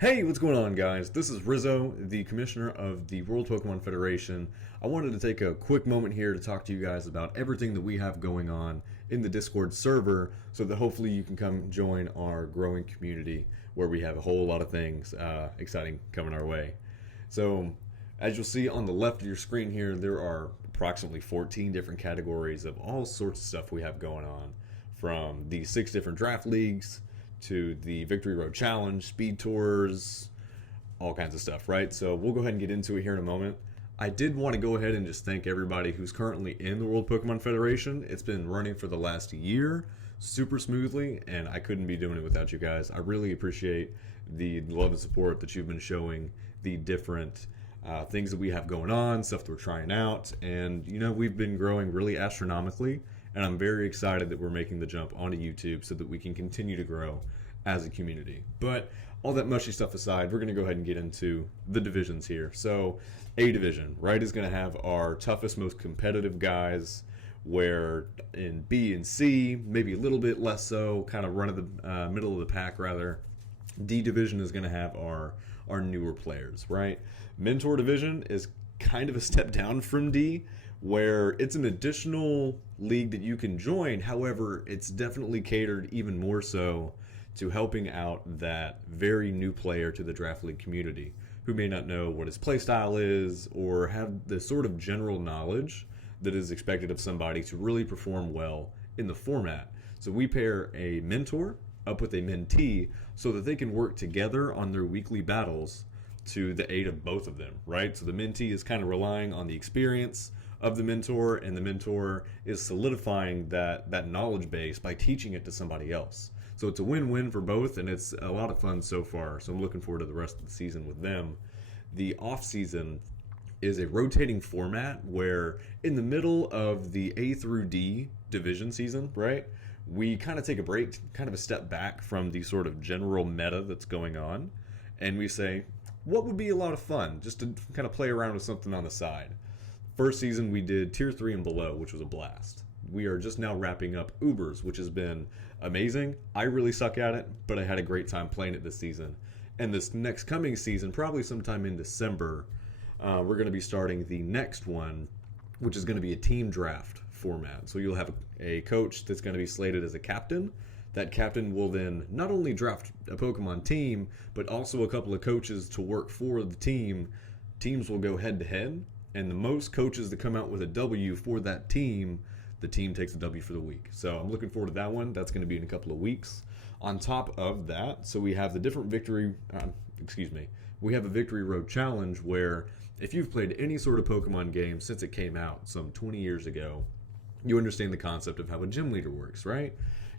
Hey, what's going on, guys? This is Rizzo, the commissioner of the World Pokemon Federation. I wanted to take a quick moment here to talk to you guys about everything that we have going on in the Discord server so that hopefully you can come join our growing community where we have a whole lot of things exciting coming our way. So, as you'll see on the left of your screen here, there are approximately 14 different categories of all sorts of stuff we have going on, from the 6 different draft leagues to the Victory Road Challenge, speed tours, all kinds of stuff, right? So we'll go ahead and get into it here in a moment. I did want to go ahead and just thank everybody who's currently in the World Pokemon Federation. It's been running for the last year super smoothly, and I couldn't be doing it without you guys. I really appreciate the love and support that you've been showing, the different things that we have going on, stuff that we're trying out, and we've been growing really astronomically, and I'm very excited that we're making the jump onto YouTube so that we can continue to grow as a community. But all that mushy stuff aside, we're going to go ahead and get into the divisions here. So A division, right, is going to have our toughest, most competitive guys, where in B and C, maybe a little bit less so, kind of run of the middle of the pack rather. D division is going to have our newer players, right? Mentor division is kind of a step down from D, where it's an additional league that you can join. However, it's definitely catered even more so to helping out that very new player to the draft league community who may not know what his playstyle is or have the sort of general knowledge that is expected of somebody to really perform well in the format. So we pair a mentor up with a mentee so that they can work together on their weekly battles to the aid of both of them, right? So the mentee is kind of relying on the experience of the mentor, and the mentor is solidifying that knowledge base by teaching it to somebody else. So it's a win-win for both, and it's a lot of fun so far. So I'm looking forward to the rest of the season with them. The off-season is a rotating format where in the middle of the A through D division season, right, we kind of take a break, kind of a step back from the sort of general meta that's going on, and we say, what would be a lot of fun just to kind of play around with something on the side? First season we did Tier 3 and below, which was a blast. We are just now wrapping up Ubers, which has been amazing. I really suck at it, but I had a great time playing it this season. And this next coming season, probably sometime in December, we're going to be starting the next one, which is going to be a team draft format. So you'll have a coach that's going to be slated as a captain. That captain will then not only draft a Pokemon team, but also a couple of coaches to work for the team. Teams will go head to head, and the most coaches that come out with a W for that team, the team takes a W for the week. So I'm looking forward to that one. That's going to be in a couple of weeks. On top of that, so we have the different we have a Victory Road Challenge where if you've played any sort of Pokemon game since it came out some 20 years ago, you understand the concept of how a gym leader works, right?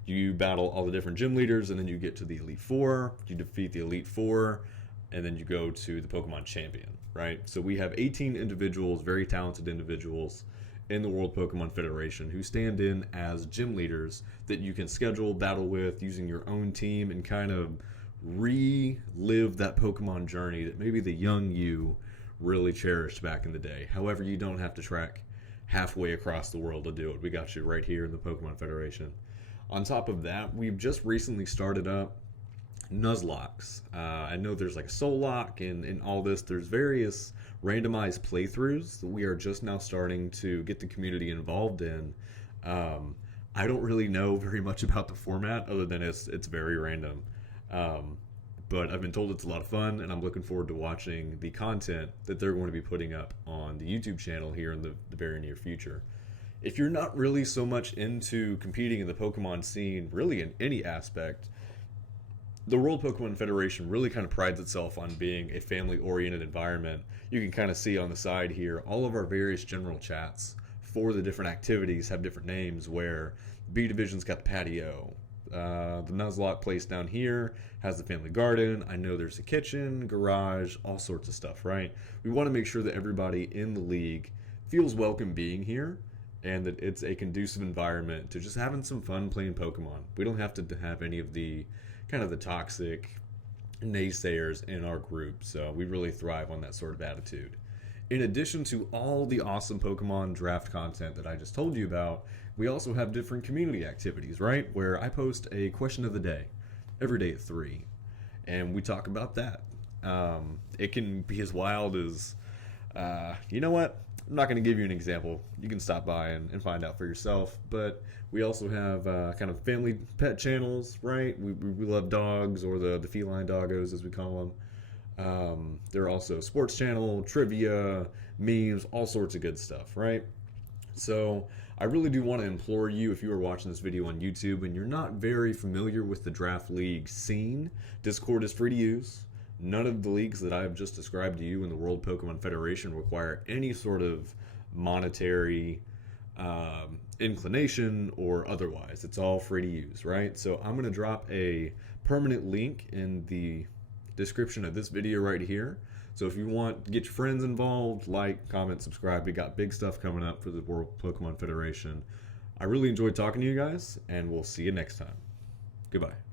You battle all the different gym leaders, and then you get to the Elite Four, you defeat the Elite Four, and then you go to the Pokemon Champion, right? So we have 18 individuals, very talented individuals, in the World Pokemon Federation who stand in as gym leaders that you can schedule battle with using your own team and kind of relive that Pokemon journey that maybe the young you really cherished back in the day. However, you don't have to track halfway across the world to do it. We got you right here in the Pokemon Federation. On top of that, we've just recently started up Nuzlockes. I know there's like a Soul Lock and all this. There's various randomized playthroughs that we are just now starting to get the community involved in. I don't really know very much about the format other than it's very random. But I've been told it's a lot of fun, and I'm looking forward to watching the content that they're going to be putting up on the YouTube channel here in the very near future. If you're not really so much into competing in the Pokemon scene, really in any aspect, the World Pokemon Federation really kind of prides itself on being a family-oriented environment. You can kind of see on the side here, all of our various general chats for the different activities have different names, where B Division's got the patio. The Nuzlocke place down here has the family garden. I know there's a kitchen, garage, all sorts of stuff, right? We want to make sure that everybody in the league feels welcome being here, and that it's a conducive environment to just having some fun playing Pokemon. We don't have to have any of the kind of the toxic naysayers in our group, so we really thrive on that sort of attitude. In addition to all the awesome Pokemon draft content that I just told you about, we also have different community activities, right? Where I post a question of the day every day at 3. and we talk about that. It can be as wild as, you know what? I'm not going to give you an example. You can stop by and find out for yourself. But we also have kind of family pet channels, right? We love dogs, or the feline doggos, as we call them. There are also sports channel, trivia, memes, all sorts of good stuff, right? So I really do want to implore you, if you are watching this video on YouTube and you're not very familiar with the draft league scene, Discord is free to use. None of the leagues that I've just described to you in the World Pokemon Federation require any sort of monetary inclination or otherwise. It's all free to use, right? So I'm going to drop a permanent link in the description of this video right here. So if you want to get your friends involved, like, comment, subscribe. We got big stuff coming up for the World Pokemon Federation. I really enjoyed talking to you guys, and we'll see you next time. Goodbye.